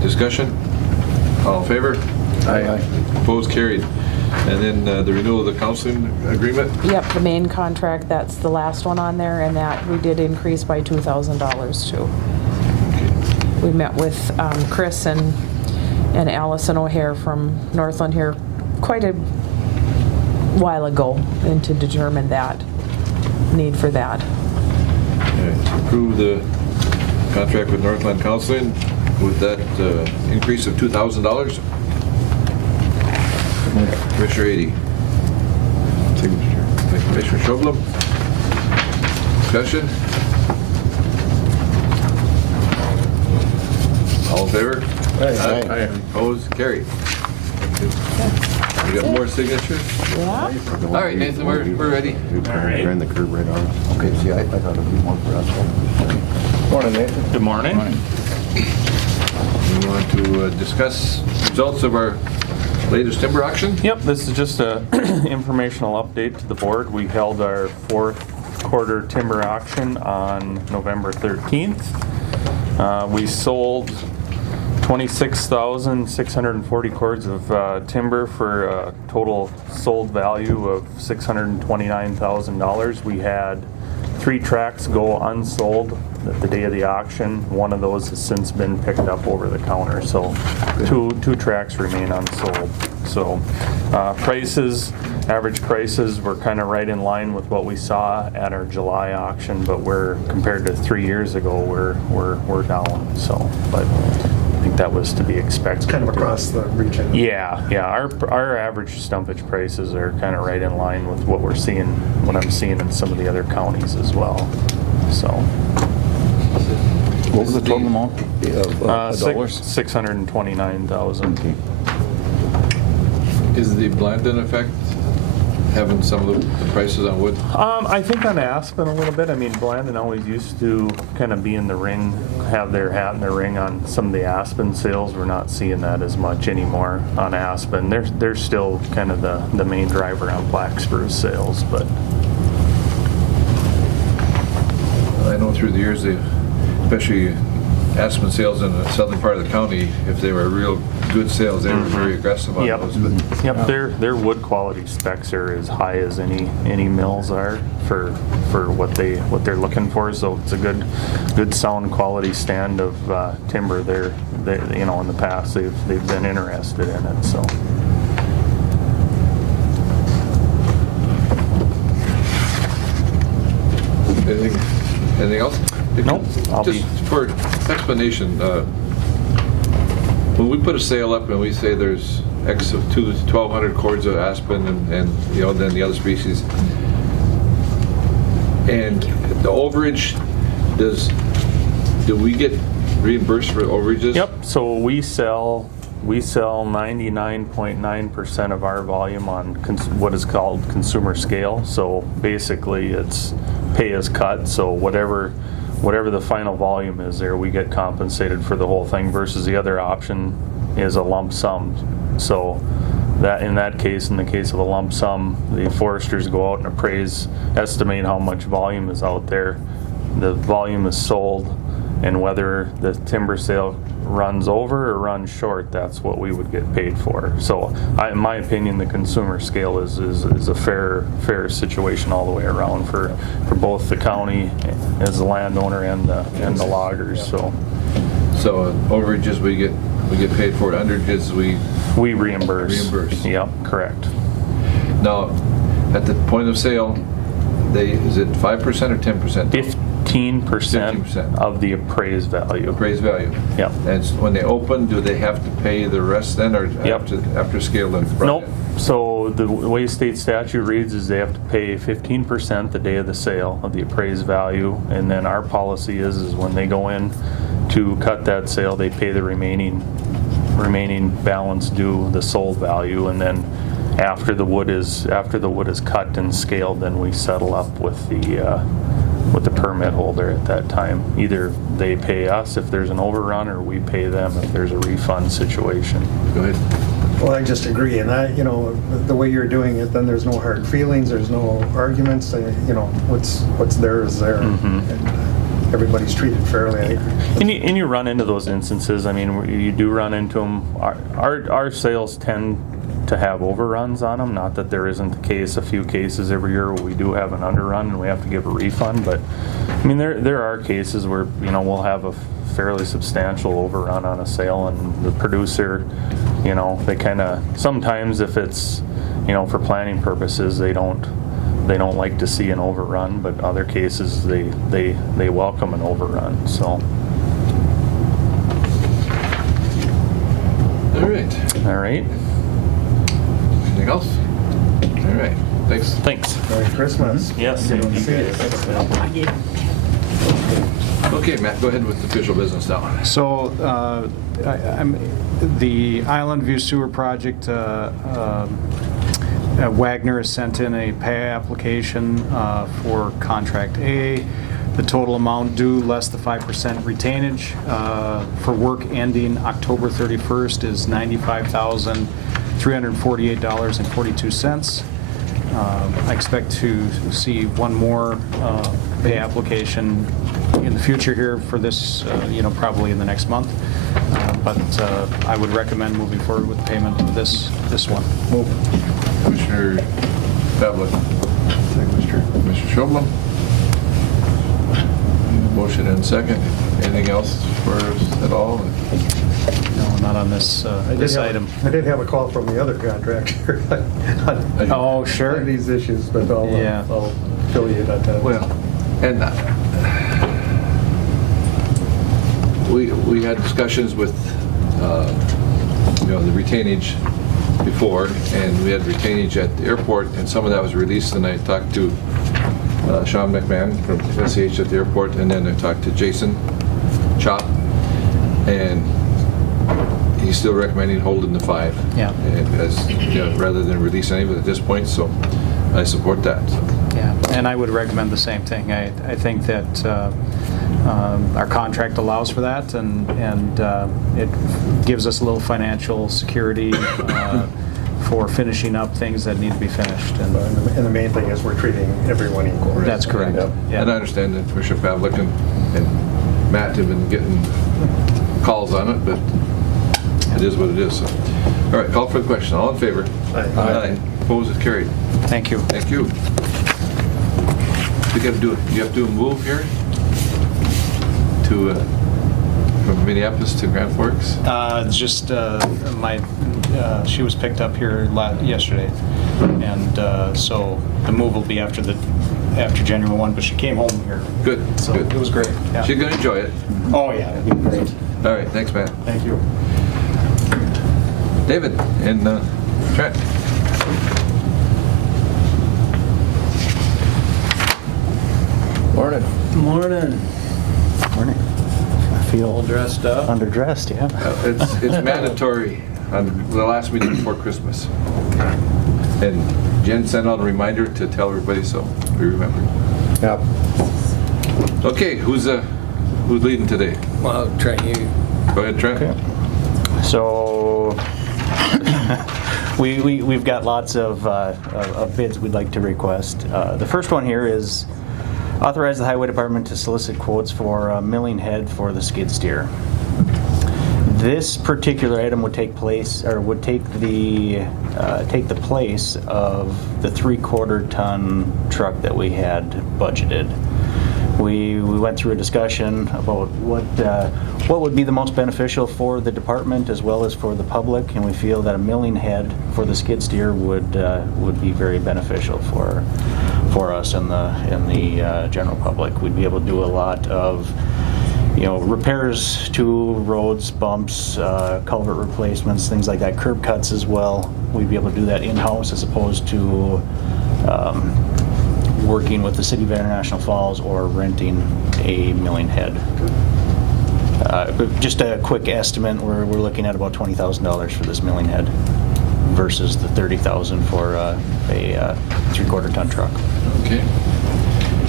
Discussion? All in favor? Aye. Opposed, carried. And then the renewal of the counseling agreement? Yep, the main contract, that's the last one on there, and that we did increase by $2,000 too. We met with Chris and Allison O'Hare from Northland here quite a while ago, and to determine that need for that. Okay, approve the contract with Northland Counseling with that increase of $2,000. Commissioner 80. Signature. Thank you, Commissioner Shovlin. Discussion? All in favor? Aye. Opposed? Carried. Thank you. We got more signatures? Yeah? All right, Nathan, we're ready. Ran the curb right on us. Okay, see, I thought it'd be more for us. Morning, Nathan. Good morning. We want to discuss results of our latest timber auction? Yep, this is just a informational update to the board. We held our fourth quarter timber auction on November 13th. We sold 26,640 cords of timber for a total sold value of $629,000. We had 3 tracts go unsold at the day of the auction. One of those has since been picked up over the counter, so two tracts remain unsold. So average prices were kind of right in line with what we saw at our July auction, but we're compared to 3 years ago, we're down. So, but I think that was to be expected. Kind of across the region. Yeah. Our average stumpage prices are kind of right in line with what I'm seeing in some of the other counties as well. So. What was the total amount of dollars? $629,000. Is the Blandon effect having some of the prices on wood? I think on aspen a little bit. I mean, Blandon always used to kind of be in the ring, have their hat in the ring on some of the aspen sales. We're not seeing that as much anymore on aspen. They're still kind of the main driver on black spruce sales, but I know through the years, especially aspen sales in the southern part of the county, if they were real good sales, they were very aggressive on those. But Yep, their wood quality specs are as high as any mills are for what they're looking for. So it's a good sound quality stand of timber. They in the past they've been interested in it. So. Anything else? Nope. Just for explanation, when we put a sale up and we say there's X of 1,200 cords of aspen and then the other species, and the overage, do we get reimbursed for overages? Yep. So we sell 99.9% of our volume on what is called consumer scale. So basically, it's pay as cut. So whatever the final volume is there, we get compensated for the whole thing, versus the other option is a lump sum. So that in the case of a lump sum, the foresters go out and estimate how much volume is out there. The volume is sold, and whether the timber sale runs over or runs short, that's what we would get paid for. So in my opinion, the consumer scale is a fair situation all the way around for both the county as the landowner and the loggers. So overages we get paid for, underages we reimburse. Yep, correct. Now, at the point of sale, is it 5% or 10%? 15% of the appraised value. Appraised value. Yep. And when they open, do they have to pay the rest then, or after scale then? Nope. So the way state statute reads is they have to pay 15% the day of the sale of the appraised value, and then our policy is when they go in to cut that sale, they pay the remaining balance due the sold value, and then after the wood is cut and scaled, then we settle up with the permit holder at that time. Either they pay us if there's an overrun, or we pay them if there's a refund situation. Go ahead. Well, I just agree, and the way you're doing it, then there's no hard feelings, there's no arguments. What's there is there, and everybody's treated fairly. I agree. And you run into those instances. I mean, you do run into them. Our sales tend to have overruns on them. Not that there isn't the case, a few cases every year where we do have an underrun and we have to give a refund, but I mean, there are cases where, you know, we'll have a fairly substantial overrun on a sale, and the producer, you know, they kind of, sometimes if it's, you know, for planning purposes, they don't like to see an overrun, but other cases they welcome an overrun. So. All right. All right. Anything else? All right. Thanks. Thanks. Merry Christmas. Yes. Good to see you. Okay, Matt, go ahead with official business now. So, the Island View Sewer Project, Wagner has sent in a pay application for Contract A. The total amount due less the 5% retainage for work ending October 31st is $95,348.42. I expect to see one more pay application in the future here for this, probably in the next month. But I would recommend moving forward with payment of this one. Move. Commissioner Pavlik. Commissioner Schobel. Motion and second. Anything else for us at all? No, not on this item. I did have a call from the other contractor on Oh, sure. these issues, but Yeah. I'll fill you in on that. Well, and we had discussions with the retainage before, and we had retainage at the airport, and some of that was released, and I talked to Sean McMahon from SCH at the airport, and then I talked to Jason Chop, and he's still recommending holding the 5. Yeah. Rather than release any of it at this point, so I support that. So. Yeah, and I would recommend the same thing. I think that our contract allows for that, and it gives us a little financial security for finishing up things that need to be finished. And the main thing is we're treating everyone equal. Right? That's correct. Yeah. And I understand that Commissioner Pavlik and Matt have been getting calls on it, but it is what it is. So. All right, call for the question. All in favor? Aye. Opposed? It's carried. Thank you. Thank you. You have to do a move here to from Minneapolis to Grand Forks. Just she was picked up here yesterday, and so the move will be after January 1. But she came home here. Good. So good. It was great. Yeah. She's gonna enjoy it. Oh yeah, it'd be great. All right. Thanks, Matt. Thank you. David and Trent. Morning. Morning. Morning. I feel dressed up. Underdressed, yeah. It's mandatory on the last meeting before Christmas. And Jen sent out a reminder to tell everybody, so we remember. Yep. Okay, who's leading today? Well, Trent, you. Go ahead, Trent. Okay. So we've got lots of bids we'd like to request. The first one here is authorize the Highway Department to solicit quotes for a milling head for the skid steer. This particular item would take place, or would take the place of the 3/4 ton truck that we had budgeted. We went through a discussion about what would be the most beneficial for the department as well as for the public, and we feel that a milling head for the skid steer would be very beneficial for us and the general public. We'd be able to do a lot of repairs to roads, bumps, culvert replacements, things like that, curb cuts as well. We'd be able to do that in-house as opposed to working with the City of International Falls or renting a milling head. Just a quick estimate, we're looking at about $20,000 for this milling head versus the $30,000 for a 3/4 ton truck. Okay.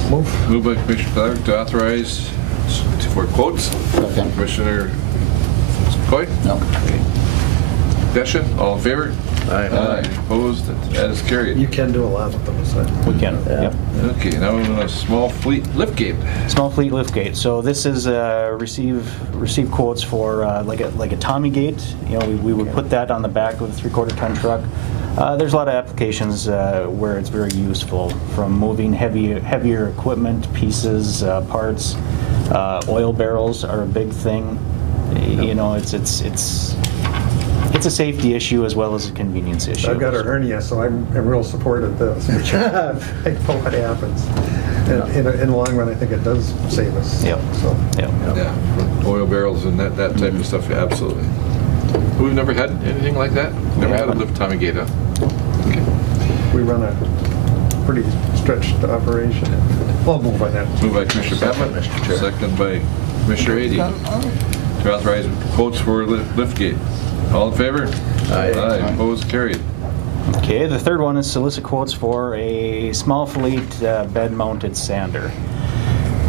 Moved by Commissioner Clark to authorize for quotes. Second. Commissioner Coy? No. Discussion, all in favor? Aye. Opposed? That is carried. You can do a lot with those. We can, yep. Okay, now we're on a small fleet liftgate. Small fleet liftgate. So this is receive quotes for like a Tommy gate. You know, we would put that on the back of a 3/4 ton truck. There's a lot of applications where it's very useful, from moving heavier equipment, pieces, parts. Oil barrels are a big thing. You know, it's a safety issue as well as a convenience issue. I've got a hernia, so I'm real supportive of this. I know what happens. And in the long run, I think it does save us. Yep. So. Yep. Yeah, oil barrels and that type of stuff, yeah, absolutely. We've never had anything like that? Never had a lift Tommy gate, huh? Okay. We run a pretty stretched operation. We'll move on that. Moved by Commissioner Pavlik, second by Commissioner Ady. To authorize quotes for lift gate. All in favor? Aye. Opposed? Carried. Okay, the third one is solicit quotes for a small fleet bed-mounted sander.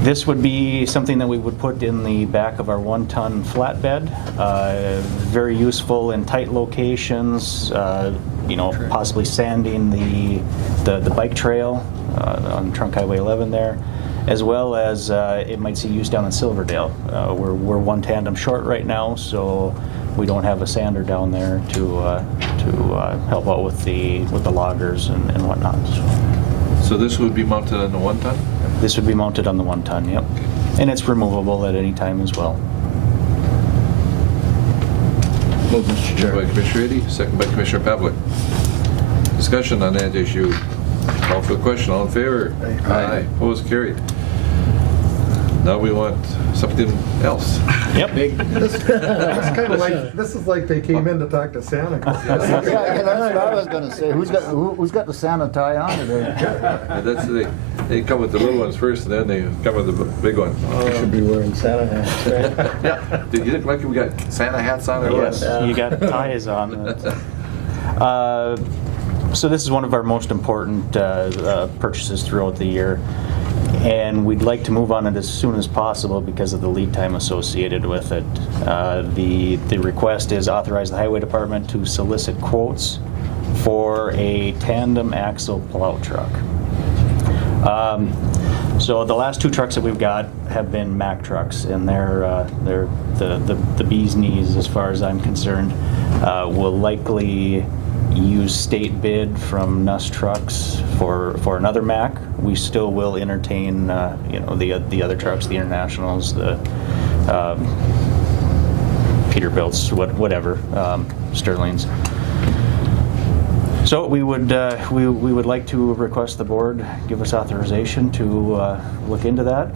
This would be something that we would put in the back of our 1-ton flatbed. Very useful in tight locations, you know, possibly sanding the bike trail on Trunk Highway 11 there, as well as it might see use down in Silverdale. We're one tandem short right now, so we don't have a sander down there to help out with the loggers and whatnot. So this would be mounted on the 1-ton? This would be mounted on the 1-ton, yep. And it's removable at any time as well. Moved by Commissioner Ady, second by Commissioner Pavlik. Discussion on that issue. Call for the question. All in favor? Aye. Opposed? Carried. Now we want something else. Yep. It's kind of like, this is like they came in to talk to Santa Claus. Yeah, that's what I was gonna say. Who's got the Santa tie on today? And that's they come with the little ones first, and then they come with the big one. You should be wearing Santa hats, right? Yeah. Did you look like we got Santa hats on or Yes, what? you got ties on. So this is one of our most important purchases throughout the year, and we'd like to move on it as soon as possible because of the lead time associated with it. The request is authorize the Highway Department to solicit quotes for a tandem axle plow truck. So the last 2 trucks that we've got have been Mack trucks, and they're the bee's knees as far as I'm concerned. We'll likely use state bid from Nuss Trucks for another Mack. We still will entertain you know, the other trucks, the Internationals, the Peterbilts, whatever, Sterlings. So we would like to request the board give us authorization to look into that.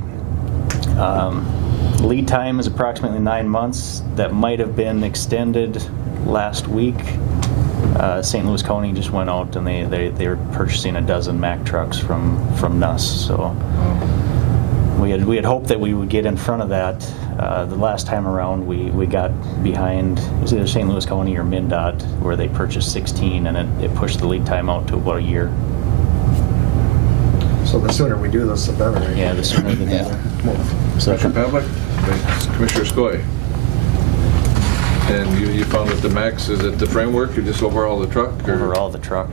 Lead time is approximately 9 months. That might have been extended last week. St. Louis County just went out and they were purchasing a dozen Mack trucks from Nuss. So we had hoped that we would get in front of that. The last time around we got behind, it was either St. Louis County or MnDOT, where they purchased 16, and it pushed the lead time out to about a year. So the sooner we do this, the better. Yeah, the sooner the better. Commissioner Pavlik, Commissioner Skoye. And you found that the Max, is it the framework or just overall the truck? Or? Overall the truck.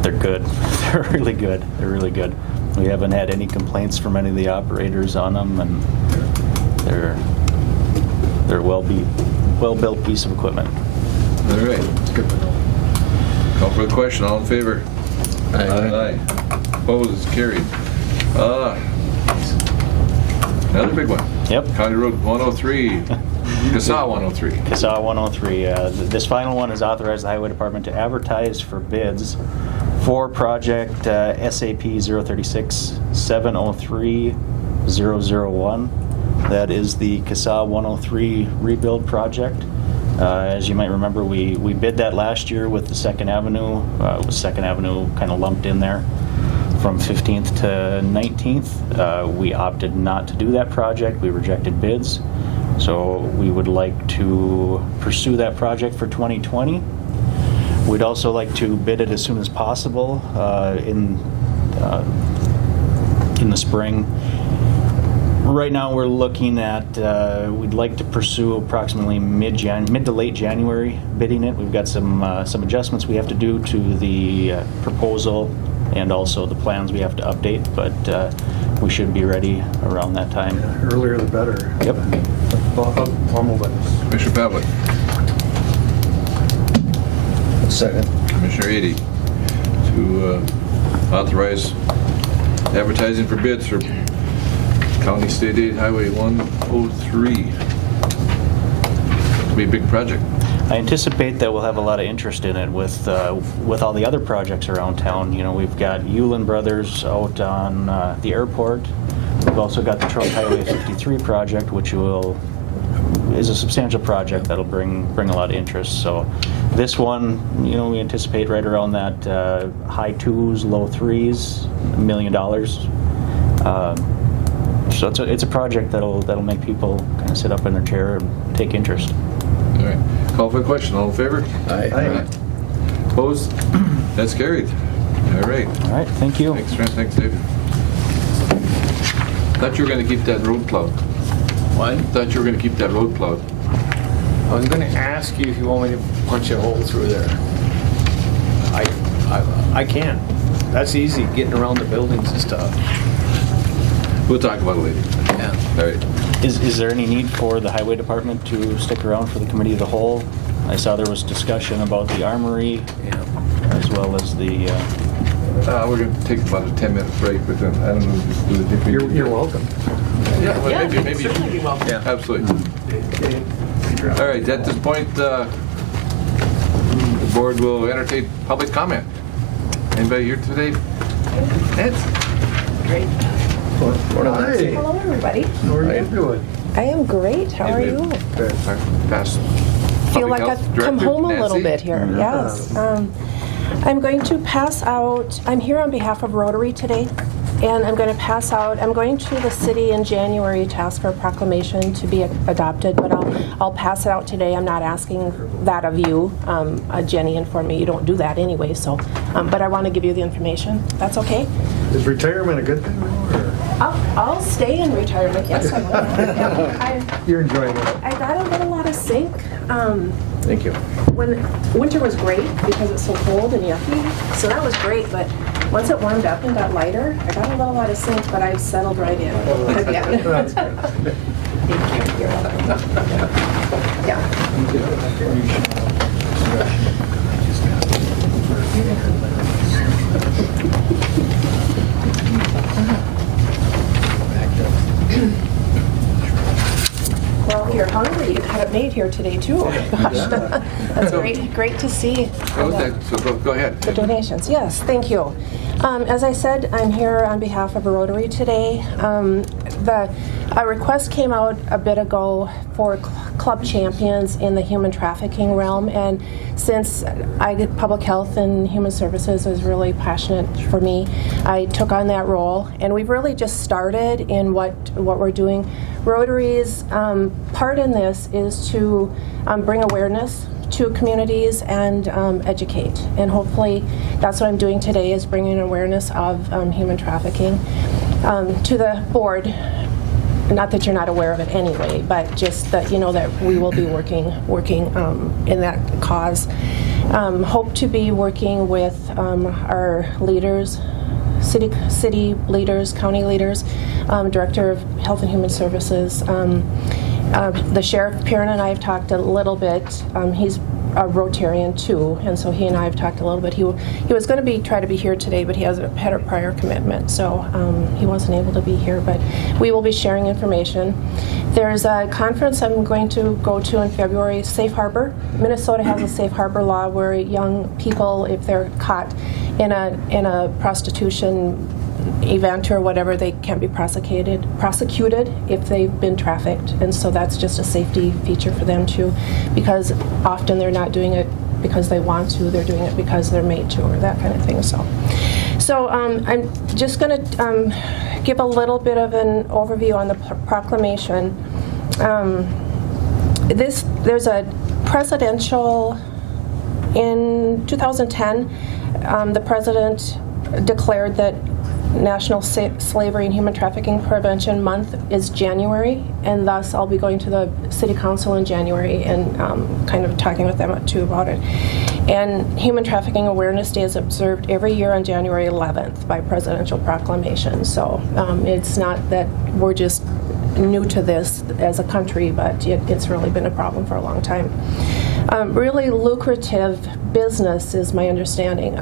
They're good. They're really good. They're really good. We haven't had any complaints from any of the operators on them, and they're a well-built piece of equipment. All right. Good to know. Call for the question. All in favor? Aye. Opposed? It's carried. Another big one. Yep. County Road 103. CSAH 103. CSAH 103. This final one is authorized the Highway Department to advertise for bids for project SAP 036-703-001. That is the CSAH 103 rebuild project. As you might remember, we bid that last year with the 2nd Avenue. With 2nd Avenue kind of lumped in there from 15th to 19th. We opted not to do that project. We rejected bids. So we would like to pursue that project for 2020. We'd also like to bid it as soon as possible in the spring. Right now, we're looking at, we'd like to pursue approximately mid to late January bidding it. We've got some adjustments we have to do to the proposal and also the plans we have to update, but we should be ready around that time. Earlier the better. Yep. I'll move it. Commissioner Pavlik. Second. Commissioner Ady to authorize advertising for bids for County State Aid Highway 103. It'll be a big project. I anticipate that we'll have a lot of interest in it with all the other projects around town. You know, we've got Yulin Brothers out on the airport. We've also got the Trout Highway 53 project, which is a substantial project that'll bring a lot of interest. So this one, you know, we anticipate right around that high 2s, low 3s, $1 million. So it's a project that'll make people kind of sit up in their chair and take interest. All right. Call for the question. All in favor? Aye. Opposed? That's carried. All right. All right, thank you. Thanks, Trent. Thanks, David. Thought you were going to keep that road plowed. What? Thought you were going to keep that road plowed. I was gonna ask you if you want me to punch a hole through there. I can. That's easy, getting around the buildings and stuff. We'll talk about it later. Yeah. All right. Is there any need for the highway department to stick around for the committee of the whole? I saw there was discussion about the armory, Yeah. as well as the, We're going to take about a 10-minute break, but then I don't know if You're welcome. Yeah, well, Yeah, maybe you certainly be welcome. Yeah. Absolutely. All right, at this point, the board will entertain public comment. Anybody here today? Nancy? Great. Hi. Hello, everybody. How are you doing? I am great. How are you? Good. Past Feel Public like Health I've come Director, home a little Nancy? bit here. Yes. I'm going to pass out, I'm here on behalf of Rotary today, and I'm going to pass out, I'm going to the city in January to ask for a proclamation to be adopted, but I'll pass it out today. I'm not asking that of you. Jenny informed me you don't do that anyway, so, but I want to give you the information. That's okay? Is retirement a good thing, or? I'll stay in retirement, yes, I will. Yeah, You're enjoying it? I got a little out of sync. Thank you. When winter was great because it's so cold and yucky, so that was great. But once it warmed up and got lighter, I got a little out of sync, but I've settled right in again. That's good. Thank you. You're welcome. Yeah. Well, if you're hungry, you got it made here today too. Gosh, that's great to see. Go ahead. The donations, yes, thank you. As I said, I'm here on behalf of Rotary today. A request came out a bit ago for club champions in the human trafficking realm, and since I did public health and human services is really passionate for me, I took on that role, and we've really just started in what we're doing. Rotary's part in this is to bring awareness to communities and educate, and hopefully that's what I'm doing today, is bringing awareness of human trafficking to the board. Not that you're not aware of it anyway, but just that you know that we will be working in that cause. Hope to be working with our leaders, city leaders, county leaders, Director of Health and Human Services. The Sheriff Perrin and I have talked a little bit. He's a Rotarian too, and so he and I have talked a little bit. He was going to try to be here today, but he had a prior commitment, so he wasn't able to be here. But we will be sharing information. There's a conference I'm going to go to in February, Safe Harbor. Minnesota has a Safe Harbor law where young people, if they're caught in a prostitution event or whatever, they can't be prosecuted if they've been trafficked, and so that's just a safety feature for them too, because often they're not doing it because they want to, they're doing it because they're made to, or that kind of thing. So I'm just going to give a little bit of an overview on the proclamation. There's a presidential, in 2010, the president declared that National Slavery and Human Trafficking Prevention Month is January, and thus I'll be going to the City Council in January and kind of talking with them too about it. And Human Trafficking Awareness Day is observed every year on January 11th by presidential proclamation. So it's not that we're just new to this as a country, but it's really been a problem for a long time. Really lucrative business is my understanding.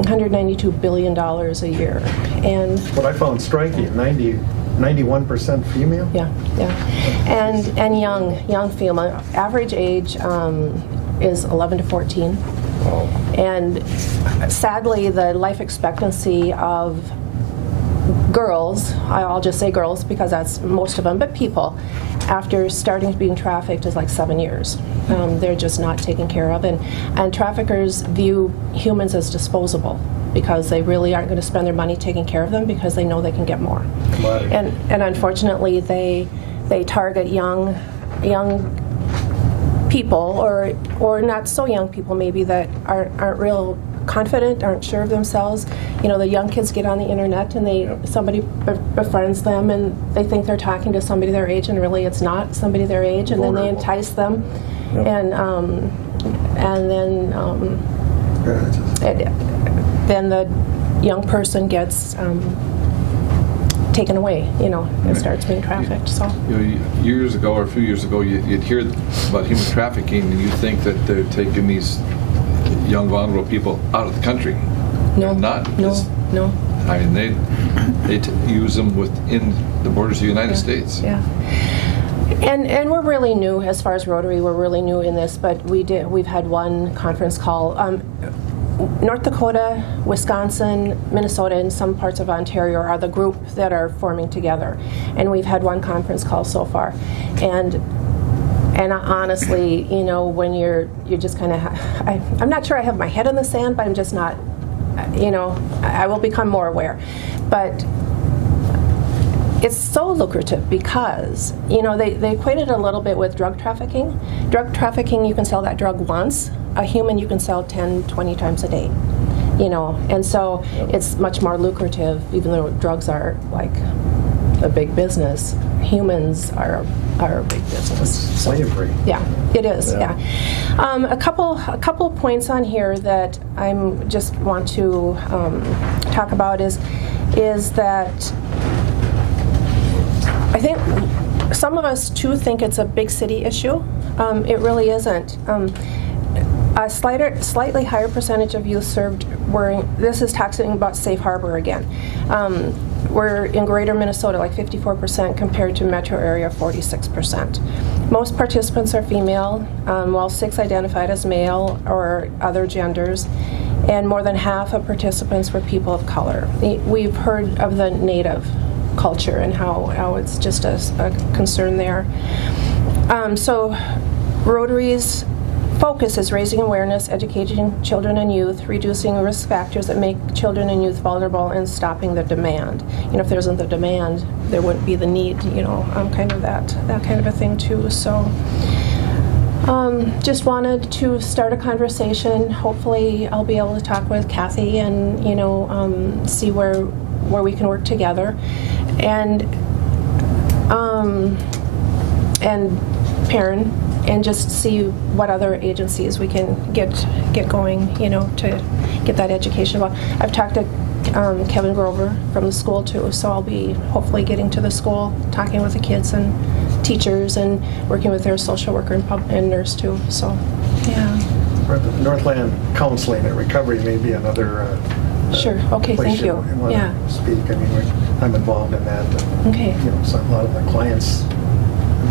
$192 billion a year. And what I found striking, 91% female? Yeah. And young female. Average age is 11 to 14. Wow. And sadly, the life expectancy of girls, I'll just say girls because that's most of them, but people, after starting being trafficked is like 7 years. They're just not taken care of. And traffickers view humans as disposable because they really aren't going to spend their money taking care of them because they know they can get more. Right. And unfortunately, they target young people or not so young people maybe that aren't real confident, aren't sure of themselves. You know, the young kids get on the internet and somebody befriends them and they think they're talking to somebody their age and really it's not somebody their age, and then they entice them, and then the young person gets taken away, and starts being trafficked. So years ago or a few years ago, you'd hear about human trafficking and you'd think that they're taking these young vulnerable people out of the country. No, not. No. I mean, they use them within the borders of the United States. Yeah. And we're really new as far as Rotary. We're really new in this, but we've had one conference call. North Dakota, Wisconsin, Minnesota, and some parts of Ontario are the group that are forming together, and we've had one conference call so far. And honestly, when you're just kind of, I'm not sure I have my head in the sand, but I'm just not, I will become more aware. But it's so lucrative because, they equate it a little bit with drug trafficking. Drug trafficking, you can sell that drug once. A human you can sell 10, 20 times a day, and so it's much more lucrative, even though drugs are like a big business. Humans are a big business. Slavery. Yeah, it is. Yeah. A couple points on here that I just want to talk about is that I think some of us too think it's a big city issue. It really isn't. A slightly higher percentage of youth served this is talking about Safe Harbor again. We're in greater Minnesota, like 54% compared to metro area, 46%. Most participants are female, while 6 identified as male or other genders, and more than half of participants were people of color. We've heard of the Native culture and how it's just a concern there. So Rotary's focus is raising awareness, educating children and youth, reducing risk factors that make children and youth vulnerable, and stopping the demand. If there isn't the demand, there wouldn't be the need, kind of that kind of a thing too. So just wanted to start a conversation. Hopefully I'll be able to talk with Kathy and, see where we can work together. And Perrin, and just see what other agencies we can get going, to get that education about. I've talked to Kevin Grover from the school too, so I'll be hopefully getting to the school, talking with the kids and teachers, and working with their social worker and nurse too. So, yeah. Northland Counseling and Recovery may be another. Sure. Okay. Thank you. Want to speak. I mean, I'm involved in that. Okay. So a lot of the clients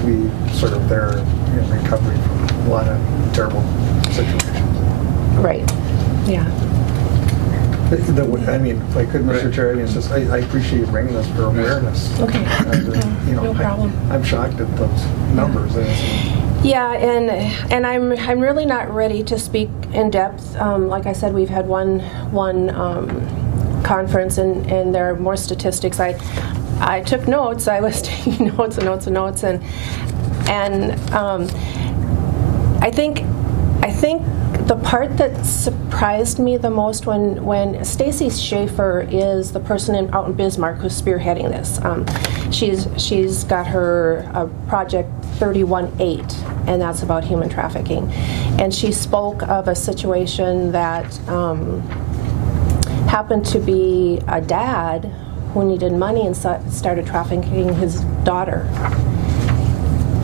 we serve there in recovery from a lot of terrible situations. Right. Yeah. I mean, if I could, Mr. Chair, it's just I appreciate you bringing this for awareness. Okay. No problem. I'm shocked at those numbers. Yeah, and I'm really not ready to speak in depth. Like I said, we've had one conference, and there are more statistics. I took notes. I was taking notes, and I think The part that surprised me the most when Stacy Schaefer is the person out in Bismarck who's spearheading this. She's got her project 31-8, and that's about human trafficking. And she spoke of a situation that happened to be a dad who needed money and started trafficking his daughter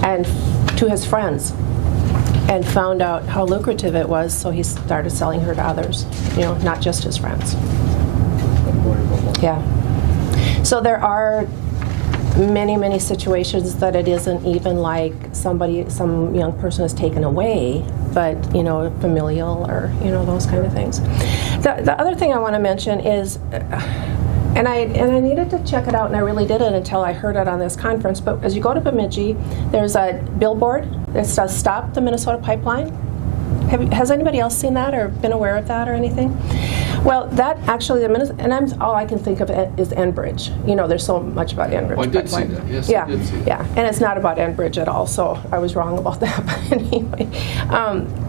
and to his friends, and found out how lucrative it was, so he started selling her to others, not just his friends. Yeah. So there are many situations that it isn't even like some young person is taken away, but familial or those kind of things. The other thing I want to mention is, and I needed to check it out, and I really didn't until I heard it on this conference, but as you go to Bemidji, there's a billboard that says "Stop the Minnesota Pipeline." Has anybody else seen that or been aware of that or anything? Well, that actually, all I can think of it is Enbridge. There's so much about Enbridge. Oh, I did see pipeline. that. Yes, yeah, I did see that. yeah, and it's not about Enbridge at all, so I was wrong about that. But anyway,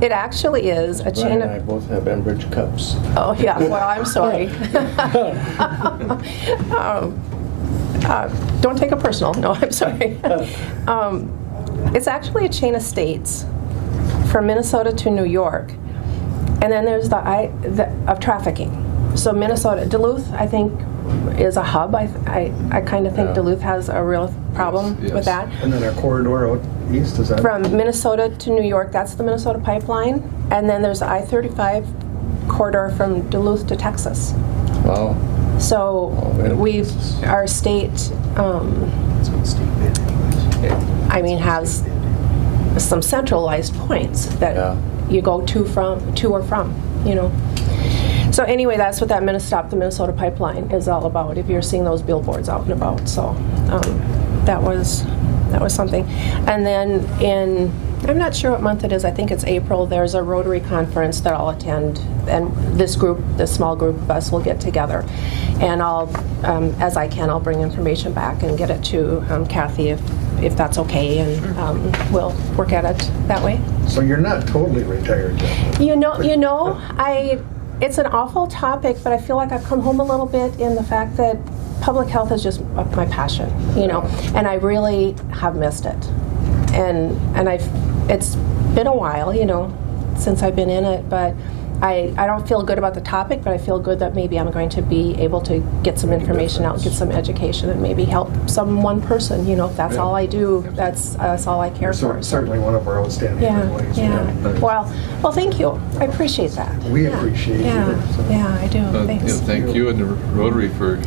it actually is a chain Brian and I both have Enbridge cups. Oh, yeah, well, I'm sorry. Don't take it personal. No, I'm sorry. It's actually a chain of states from Minnesota to New York. And then there's of trafficking. So Minnesota, Duluth, I think, is a hub. I kind of think Duluth has a real problem with that. And then our corridor out east, is that? From Minnesota to New York, that's the Minnesota pipeline. And then there's the I-35 corridor from Duluth to Texas. Wow. So our state, has some centralized points that you go to or from. So anyway, that's what that Stop the Minnesota Pipeline is all about, if you're seeing those billboards out and about. So that was something. And then I'm not sure what month it is, I think it's April, there's a Rotary conference that I'll attend, and this small group of us will get together. And I'll, as I can, I'll bring information back and get it to Kathy if that's okay, and we'll work at it that way. So you're not totally retired yet? It's an awful topic, but I feel like I've come home a little bit in the fact that public health is just my passion, and I really have missed it. And it's been a while, since I've been in it, but I don't feel good about the topic, but I feel good that maybe I'm going to be able to get some information out, get some education, and maybe help one person. If that's all I do, that's all I care for. Certainly one of our outstanding employees. Well, thank you. I appreciate that. We appreciate you. Yeah, I do. Thanks. Thank you and the Rotary for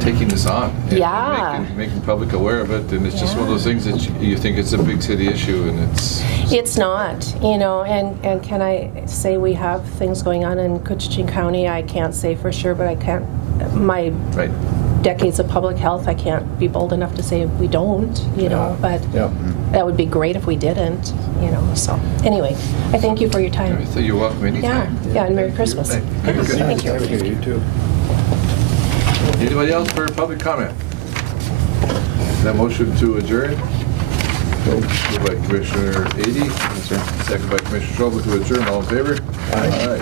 taking this on and making public aware of it, and it's just one of those things that you think it's a big city issue, and it's not, and can I say we have things going on in Koochiching County? I can't say for sure, but I can't, my decades of public health, I can't be bold enough to say we don't, but that would be great if we didn't, so anyway, I thank you for your time. You're welcome anytime. Yeah, and Merry Christmas. Thank you. You too. Anybody else for public comment? That motion to adjourn? Moved by Commissioner Ady, second by Commissioner Schobel to adjourn. All in favor? Aye.